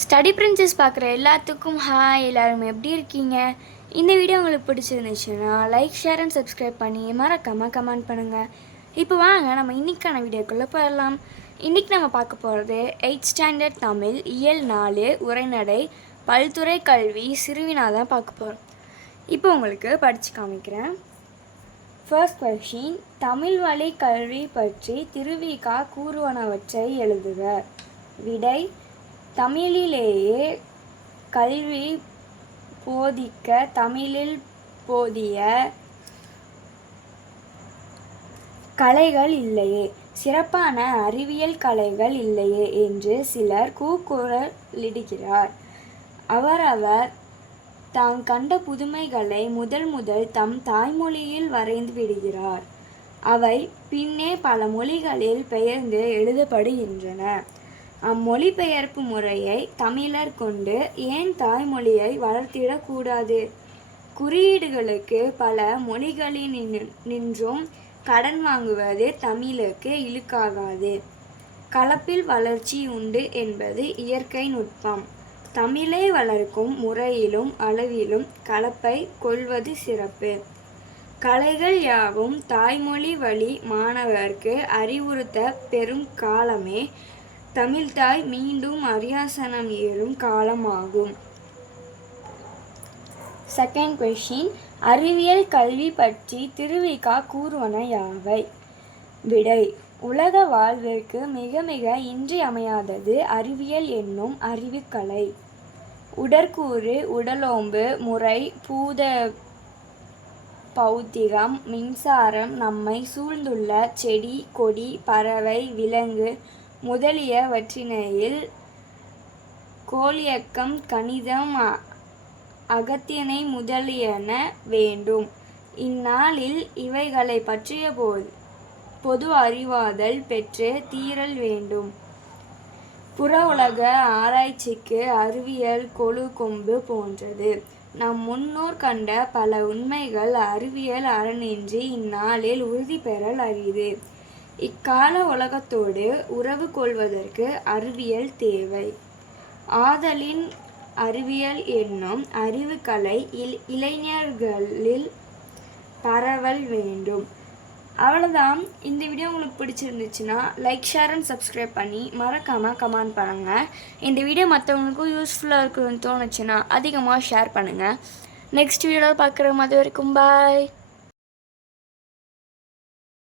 Study princess பார்க்குற எல்லாத்துக்கும் hi எல்லோரும் எப்படி இருக்கீங்க? இந்த வீடியோ உங்களுக்கு பிடிச்சிருந்துச்சுன்னா லைக் ஷேர் அண்ட் சப்ஸ்கிரைப் பண்ணி மறக்காமல் கமெண்ட் பண்ணுங்கள் இப்போ வாங்க நம்ம இன்னைக்கான வீடியோக்குள்ளே போயிடலாம். இன்றைக்கி நம்ம பார்க்க போகிறது எயிட் ஸ்டாண்டர்ட் தமிழ் இயல் நாலு உரைநடை பல்துறை கல்வி சிறுவினா தான் பார்க்க போகிறோம் இப்போ உங்களுக்கு படித்து காமிக்கிறேன். ஃபர்ஸ்ட் கொஷின் தமிழ் வழி கல்வி பற்றி திருவிகா கூறுவனவற்றை எழுதுக. விடை தமிழிலேயே கல்வி போதிக்க தமிழில் போதிய கலைகள் இல்லையே. சிறப்பான அறிவியல் கலைகள் இல்லையே என்று சிலர் கூக்குரலிடுகிறார். அவரவர் தாம் கண்ட புதுமைகளை முதல் முதல் தம் தாய்மொழியில் வரைந்து விடுகிறார். அவை பின்னே பல மொழிகளில் பெயர்ந்து எழுதப்படுகின்றன. அம்மொழிபெயர்ப்பு முறையை தமிழர் கொண்டு ஏன் தாய்மொழியை வளர்த்திடக்கூடாது குறியீடுகளுக்கு பல மொழிகளில் நின்றும் கடன் வாங்குவது தமிழுக்கு இழுக்காகாது. கலப்பில் வளர்ச்சி உண்டு என்பது இயற்கை நுட்பம். தமிழை வளர்க்கும் முறையிலும் அளவிலும் கலப்பை கொள்வது சிறப்பு. கலைகள் யாவும் தாய்மொழி வழி மாணவர்க்கு அறிவுறுத்த பெறும் காலமே தமிழ்தாய் மீண்டும் அரியாசனம் ஏறும் காலமாகும். செகண்ட் கொஷின் அறிவியல் கல்வி பற்றி திருவிகா கூறுவன யாவை? விடை. உலக வாழ்விற்கு மிக மிக இன்றியமையாதது அறிவியல் என்னும் அறிவுக்கலை. உடற்கூறு உடலோம்பு முறை பூத பௌத்திகம் மின்சாரம் நம்மை சூழ்ந்துள்ள செடி கொடி பறவை விலங்கு முதலியவற்றினையில் கோலியக்கம் கணிதம் அகத்தியனை முதலியன வேண்டும். இந்நாளில் இவைகளை பற்றிய போது பொது அறிவாதல் பெற்று தீரல் வேண்டும். புற உலக ஆராய்ச்சிக்கு அறிவியல் கொழு கொம்பு போன்றது. நம் முன்னோர் கண்ட பல உண்மைகள் அறிவியல் அறனின்றி இந்நாளில் உறுதி பெறல் அரிது. இக்கால உலகத்தோடு உறவு கொள்வதற்கு அறிவியல் தேவை. ஆதலின் அறிவியல் என்னும் அறிவுக்கலை இல் இளைஞர்களில் பரவல் வேண்டும். அவ்வளோதான் இந்த வீடியோ உங்களுக்கு பிடிச்சிருந்துச்சுன்னா லைக் ஷேர் அண்ட் சப்ஸ்கிரைப் பண்ணி மறக்காமல் கமெண்ட் பண்ணுங்கள் இந்த வீடியோ மற்றவங்களுக்கும் யூஸ்ஃபுல்லாக இருக்குன்னு தோணுச்சுன்னா அதிகமாக ஷேர் பண்ணுங்கள் நெக்ஸ்ட் வீடியோவில் பார்க்குற மாதிரி வரைக்கும் பாய்